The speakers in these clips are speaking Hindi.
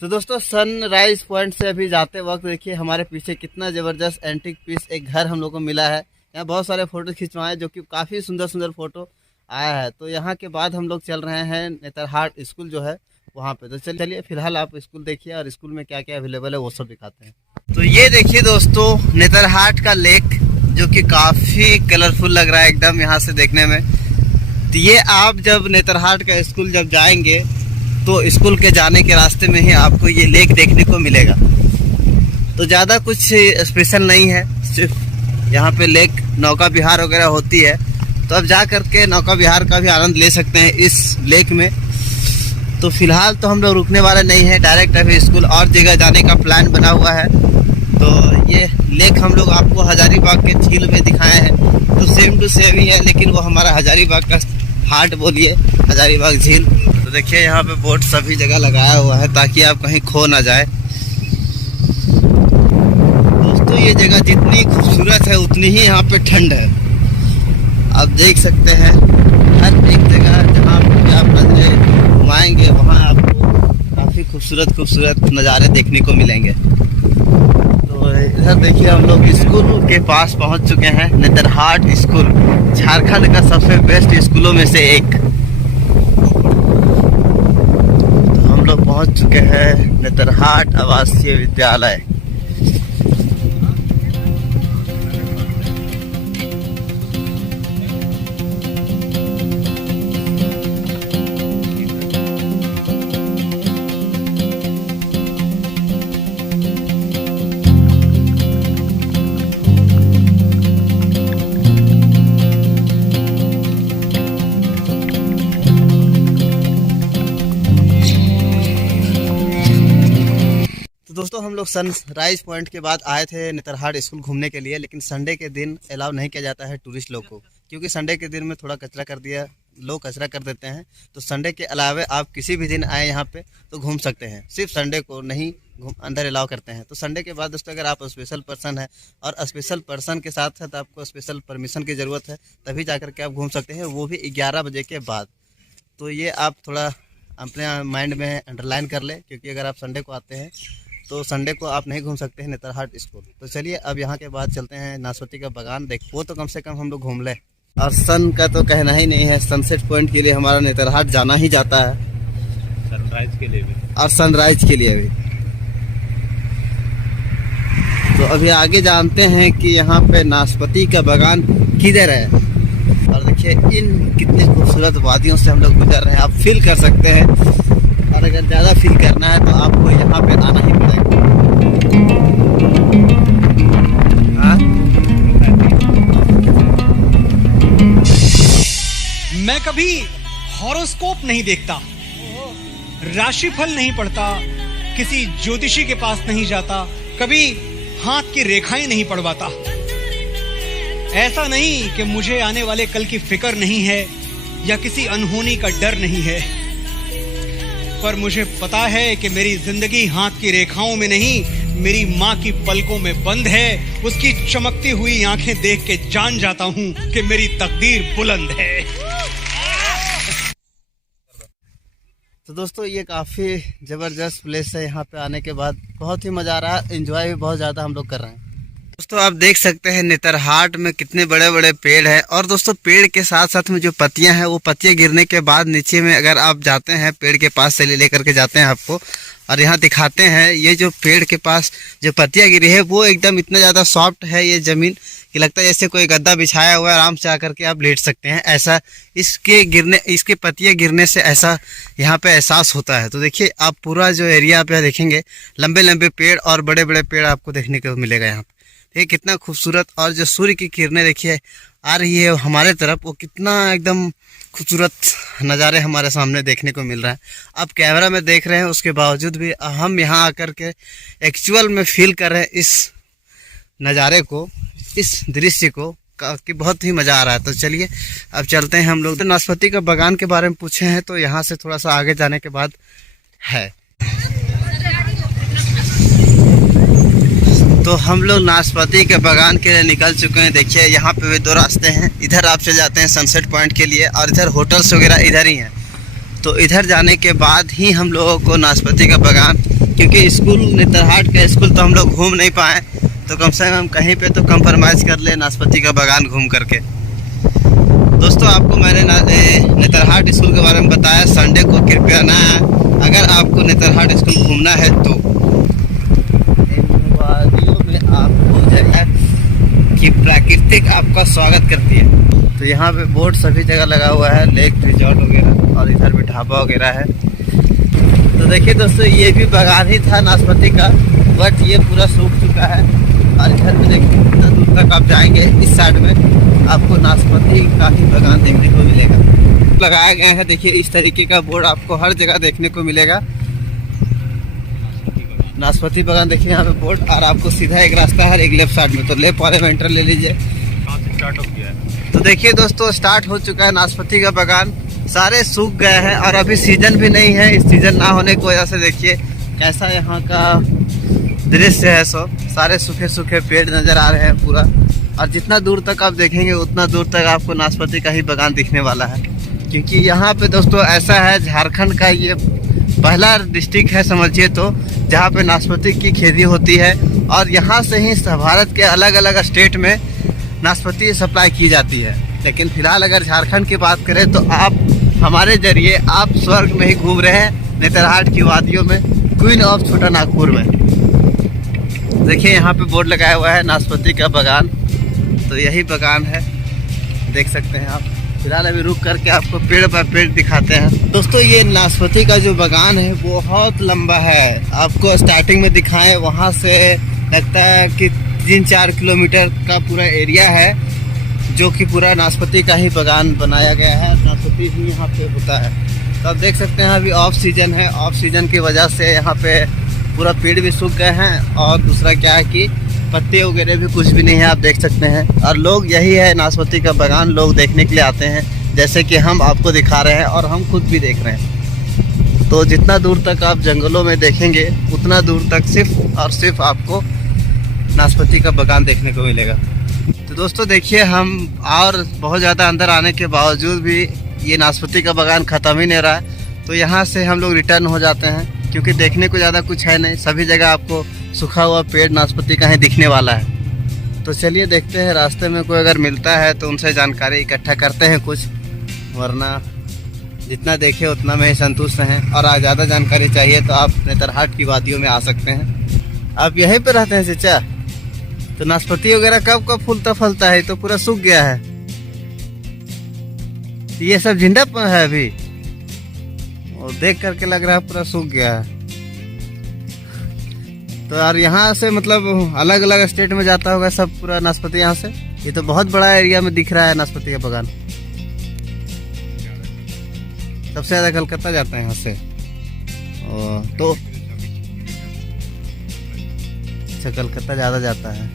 तो दोस्तों सनराइज पॉइंट से अभी जाते वक्त देखिए हमारे पीछे कितना ज़बरदस्त एंटीक पीस एक घर हम लोग को मिला है। यहाँ बहुत सारे फ़ोटो खिंचवाए जो कि काफ़ी सुंदर सुंदर फ़ोटो आया है। तो यहाँ के बाद हम लोग चल रहे हैं नेतरहाट स्कूल जो है वहाँ पे। तो चलिए फिलहाल आप स्कूल देखिए और स्कूल में क्या क्या अवेलेबल है वो सब दिखाते हैं। तो ये देखिए दोस्तों नेतरहाट का लेक जो कि काफ़ी कलरफुल लग रहा है एकदम यहाँ से देखने में। तो ये आप जब नेतरहाट का स्कूल जब जाएंगे तो स्कूल के जाने के रास्ते में ही आपको ये लेक देखने को मिलेगा। तो ज़्यादा कुछ स्पेशल नहीं है, सिर्फ यहाँ पे लेक नौका विहार वगैरह होती है। तो अब जा करके नौका विहार का भी आनंद ले सकते हैं इस लेक में। तो फिलहाल तो हम लोग रुकने वाले नहीं हैं, डायरेक्ट अभी स्कूल और जगह जाने का प्लान बना हुआ है। तो ये लेक हम लोग आपको हजारीबाग के झील में दिखाए हैं, तो सेम टू सेम ही है, लेकिन वो हमारा हजारीबाग का हार्ट बोलिए हजारीबाग झील। तो देखिए यहाँ पे बोर्ड सभी जगह लगाया हुआ है ताकि आप कहीं खो ना जाए। दोस्तों ये जगह जितनी खूबसूरत है उतनी ही यहाँ पे ठंड है। आप देख सकते हैं हर एक जगह जहाँ पे आप नजरें घुमाएंगे वहाँ आपको काफ़ी खूबसूरत नज़ारे देखने को मिलेंगे। तो इधर देखिए हम लोग स्कूल के पास पहुँच चुके हैं। नेतरहाट स्कूल झारखंड का सबसे बेस्ट स्कूलों में से एक। लोग पहुंच चुके हैं नेतरहाट आवासीय विद्यालय। दोस्तों हम लोग सनराइज पॉइंट के बाद आए थे नेतरहाट स्कूल घूमने के लिए, लेकिन संडे के दिन अलाउ नहीं किया जाता है टूरिस्ट लोग को, क्योंकि संडे के दिन में थोड़ा कचरा कर दिया, लोग कचरा कर देते हैं। तो संडे के अलावे आप किसी भी दिन आए यहाँ पे तो घूम सकते हैं, सिर्फ संडे को नहीं अंदर अलाउ करते हैं। तो संडे के बाद दोस्तों अगर आप स्पेशल पर्सन है और स्पेशल पर्सन के साथ साथ आपको स्पेशल परमिशन की ज़रूरत है, तभी जा कर के आप घूम सकते हैं, वो भी 11 बजे के बाद। तो ये आप थोड़ा अपने माइंड में अंडरलाइन कर ले, क्योंकि अगर आप संडे को आते हैं तो संडे को आप नहीं घूम सकते हैं नेतरहाट स्कूल। तो चलिए अब यहाँ के बाद चलते हैं नाशपाती का बागान देख, वो तो कम से कम हम लोग घूम ले। और सन का तो कहना ही नहीं है, सनसेट पॉइंट के लिए हमारा नेतरहाट जाना ही जाता है, सनराइज के लिए भी और सनराइज के लिए भी। तो अभी आगे जानते हैं कि यहाँ पे नाशपाती का बागान किधर है। और देखिए इन कितने खूबसूरत वादियों से हम लोग गुजर रहे हैं, आप फील कर सकते हैं। और अगर ज़्यादा फील करना है तो आपको यहाँ पे आना ही पड़ेगा। मैं कभी हॉरोस्कोप नहीं देखता, राशिफल नहीं पढ़ता, किसी ज्योतिषी के पास नहीं जाता, कभी हाथ की रेखाएं नहीं पढ़वाता। ऐसा नहीं कि मुझे आने वाले कल की फिक्र नहीं है या किसी अनहोनी का डर नहीं है, पर मुझे पता है कि मेरी जिंदगी हाथ की रेखाओं में नहीं, मेरी माँ की पलकों में बंद है। उसकी चमकती हुई आंखें देख के जान जाता हूँ कि मेरी तकदीर बुलंद है। तो दोस्तों ये काफ़ी ज़बरदस्त प्लेस है, यहाँ पे आने के बाद बहुत ही मज़ा आ रहा है, एंजॉय भी बहुत ज़्यादा हम लोग कर रहे हैं। दोस्तों आप देख सकते हैं नेतरहाट में कितने बड़े बड़े पेड़ हैं। और दोस्तों पेड़ के साथ साथ में जो पत्तियां हैं, वो पत्तियां गिरने के बाद नीचे में अगर आप जाते हैं, पेड़ के पास से ले करके जाते हैं आपको, और यहाँ दिखाते हैं ये जो पेड़ के पास जो पत्तियां गिरी है वो एकदम इतना ज़्यादा सॉफ्ट है ये ज़मीन कि लगता है जैसे कोई गद्दा बिछाया हुआ है, आराम से आकर के आप लेट सकते हैं। ऐसा इसके पत्तियां गिरने से ऐसा यहाँ पे एहसास होता है। तो देखिए आप पूरा जो एरिया आप यहाँ देखेंगे, लंबे लंबे पेड़ और बड़े बड़े पेड़ आपको देखने को मिलेगा यहाँ पे। ये कितना खूबसूरत, और जो सूर्य की किरणें देखिए आ रही है हमारे तरफ, वो कितना एकदम खूबसूरत नज़ारे हमारे सामने देखने को मिल रहा है। आप कैमरा में देख रहे हैं, उसके बावजूद भी हम यहाँ आकर के एक्चुअल में फील कर रहे हैं इस नज़ारे को, इस दृश्य को, कि बहुत ही मज़ा आ रहा है। तो चलिए अब चलते हैं हम लोग। तो नाशपाती का बागान के बारे में पूछे हैं, तो यहाँ से थोड़ा सा आगे जाने के बाद है। तो हम लोग नाशपाती के बागान के लिए निकल चुके हैं। देखिए यहाँ पे भी 2 रास्ते हैं, इधर आप चले जाते हैं सनसेट पॉइंट के लिए, और इधर होटल्स वगैरह इधर ही हैं। तो इधर जाने के बाद ही हम लोगों को नाशपाती का बागान, क्योंकि स्कूल नेतरहाट का स्कूल तो हम लोग घूम नहीं पाए, तो कम से कम कहीं पे तो कंप्रोमाइज़ कर ले नाशपाती का बागान घूम करके। दोस्तों आपको मैंने नेतरहाट स्कूल के बारे में बताया, संडे को कृपया ना, अगर आपको नेतरहाट स्कूल घूमना है तो इन वादियों में आपको जगह की प्राकृतिक आपका स्वागत करती है। तो यहाँ पे बोर्ड सभी जगह लगा हुआ है, लेक रिजॉर्ट वगैरह, और इधर भी ढाबा वगैरह है। तो देखिए दोस्तों, ये भी बागान ही था नाशपाती का, बट ये पूरा सूख चुका है। और इधर में देखिए कितना दूर तक आप जाएंगे, इस साइड में आपको नाशपाती का ही बागान देखने को मिलेगा। लगाया गया है, देखिए इस तरीके का बोर्ड आपको हर जगह देखने को मिलेगा, नाशपाती बागान। देखिए यहाँ पे बोर्ड, और आपको सीधा एक रास्ता है एक लेफ्ट साइड में, तो लेफ्ट वाले में एंटर ले लीजिए। स्टार्ट हो गया है। तो देखिए दोस्तों, स्टार्ट हो चुका है नाशपाती का बागान। सारे सूख गए हैं और अभी सीजन भी नहीं है। इस सीजन ना होने की वजह से देखिए कैसा यहाँ का दृश्य है। सारे सूखे सूखे पेड़ नज़र आ रहे हैं पूरा, और जितना दूर तक आप देखेंगे उतना दूर तक आपको नाशपाती का ही बागान दिखने वाला है। क्योंकि यहाँ पे दोस्तों ऐसा है, झारखंड का ये पहला डिस्ट्रिक्ट है समझिए तो, जहाँ पे नाशपाती की खेती होती है, और यहाँ से ही भारत के अलग अलग स्टेट में नाशपाती सप्लाई की जाती है। लेकिन फिलहाल अगर झारखंड की बात करें तो आप हमारे जरिए आप स्वर्ग में ही घूम रहे हैं, नेतरहाट की वादियों में, क्वीन ऑफ छोटा नागपुर में। देखिए यहाँ पे बोर्ड लगाया हुआ है नाशपाती का बागान, तो यही बागान है, देख सकते हैं आप। फिलहाल अभी रुक करके आपको पेड़ पर पेड़ दिखाते हैं। दोस्तों ये नाशपाती का जो बागान है वो बहुत लंबा है, आपको स्टार्टिंग में दिखाएं वहाँ से लगता है कि 3-4 किलोमीटर का पूरा एरिया है, जो कि पूरा नाशपाती का ही बागान बनाया गया है। नाशपाती ही यहाँ पे होता है। तो आप देख सकते हैं अभी ऑफ सीजन है, ऑफ सीजन की वजह से यहाँ पे पूरा पेड़ भी सूख गए हैं, और दूसरा क्या है कि पत्ते वगैरह भी कुछ भी नहीं है, आप देख सकते हैं। और लोग यही है नाशपाती का बागान लोग देखने के लिए आते हैं, जैसे कि हम आपको दिखा रहे हैं और हम खुद भी देख रहे हैं। तो जितना दूर तक आप जंगलों में देखेंगे उतना दूर तक सिर्फ और सिर्फ आपको नाशपाती का बागान देखने को मिलेगा। तो दोस्तों देखिए, हम और बहुत ज़्यादा अंदर आने के बावजूद भी ये नाशपाती का बागान ख़त्म ही नहीं रहा है। तो यहाँ से हम लोग रिटर्न हो जाते हैं, क्योंकि देखने को ज़्यादा कुछ है नहीं, सभी जगह आपको सूखा हुआ पेड़ नाशपाती का ही दिखने वाला है। तो चलिए देखते हैं, रास्ते में कोई अगर मिलता है तो उनसे जानकारी इकट्ठा करते हैं कुछ, वरना जितना देखे उतना में ही संतुष्ट हैं। और ज़्यादा जानकारी चाहिए तो आप नेतरहाट की वादियों में आ सकते हैं। आप यहीं पे रहते हैं चाचा? तो नाशपाती वगैरह कब कब फूलता फलता है? तो पूरा सूख गया है, ये सब जिंदा है अभी, और देख करके लग रहा है पूरा सूख गया है। तो यार यहाँ से मतलब अलग अलग स्टेट में जाता होगा सब पूरा नाशपाती यहाँ से। ये तो बहुत बड़ा एरिया में दिख रहा है नाशपाती का बागान। सबसे ज्यादा कलकत्ता जाता है यहाँ से। तो अच्छा, कलकत्ता ज्यादा जाता है।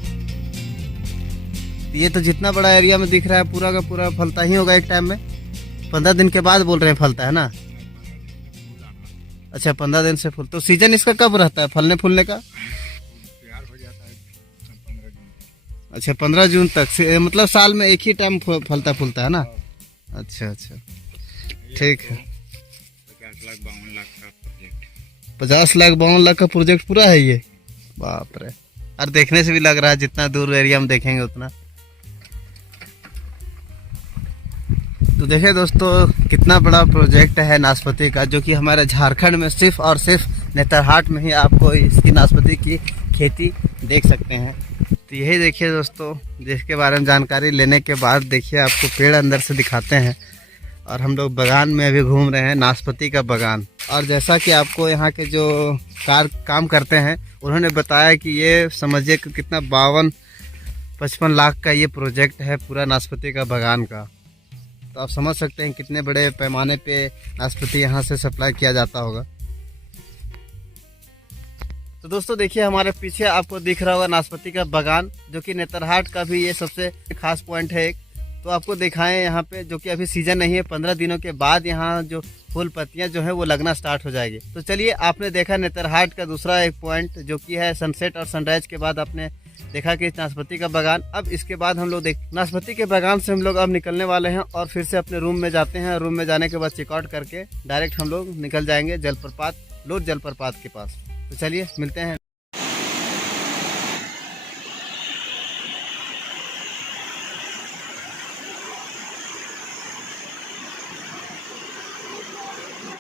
ये तो जितना बड़ा एरिया में दिख रहा है पूरा का पूरा फलता ही होगा एक टाइम में। 15 दिन के बाद बोल रहे हैं फलता है ना? अच्छा, 15 दिन से फूल। तो सीजन इसका कब रहता है फलने फूलने का? अच्छा, 15 जून तक से, मतलब साल में एक ही टाइम फलता फूलता है ना? अच्छा अच्छा, ठीक है। 50 लाख 52 लाख का प्रोजेक्ट पूरा है ये? बाप रे। और देखने से भी लग रहा है जितना दूर एरिया में देखेंगे उतना। तो देखिए दोस्तों, कितना बड़ा प्रोजेक्ट है नाशपाती का, जो कि हमारे झारखंड में सिर्फ और सिर्फ नेतरहाट में ही आपको इसकी नाशपाती की खेती देख सकते हैं। तो यही देखिए दोस्तों, जिसके बारे में जानकारी लेने के बाद देखिए आपको पेड़ अंदर से दिखाते हैं। और हम लोग बागान में अभी घूम रहे हैं, नाशपाती का बागान। और जैसा कि आपको यहाँ के जो काम करते हैं उन्होंने बताया कि ये समझिए कि कितना 52-55 लाख का ये प्रोजेक्ट है पूरा नाशपाती का बागान का। तो आप समझ सकते हैं कितने बड़े पैमाने पे नाशपाती यहाँ से सप्लाई किया जाता होगा। तो दोस्तों देखिए, हमारे पीछे आपको दिख रहा होगा नाशपाती का बागान, जो कि नेतरहाट का भी ये सबसे खास पॉइंट है एक। तो आपको दिखाएं यहाँ पे, जो कि अभी सीजन नहीं है, 15 दिनों के बाद यहाँ जो फूल पत्तियाँ जो है वो लगना स्टार्ट हो जाएगी। तो चलिए, आपने देखा नेतरहाट का दूसरा एक पॉइंट, जो कि है सनसेट और सनराइज के बाद आपने देखा कि नाशपाती का बागान। अब इसके बाद हम लोग नाशपाती के बागान से हम लोग अब निकलने वाले हैं और फिर से अपने रूम में जाते हैं। रूम में जाने के बाद चेकआउट करके डायरेक्ट हम लोग निकल जाएंगे जलप्रपात, लोट जलप्रपात के पास। तो चलिए मिलते हैं।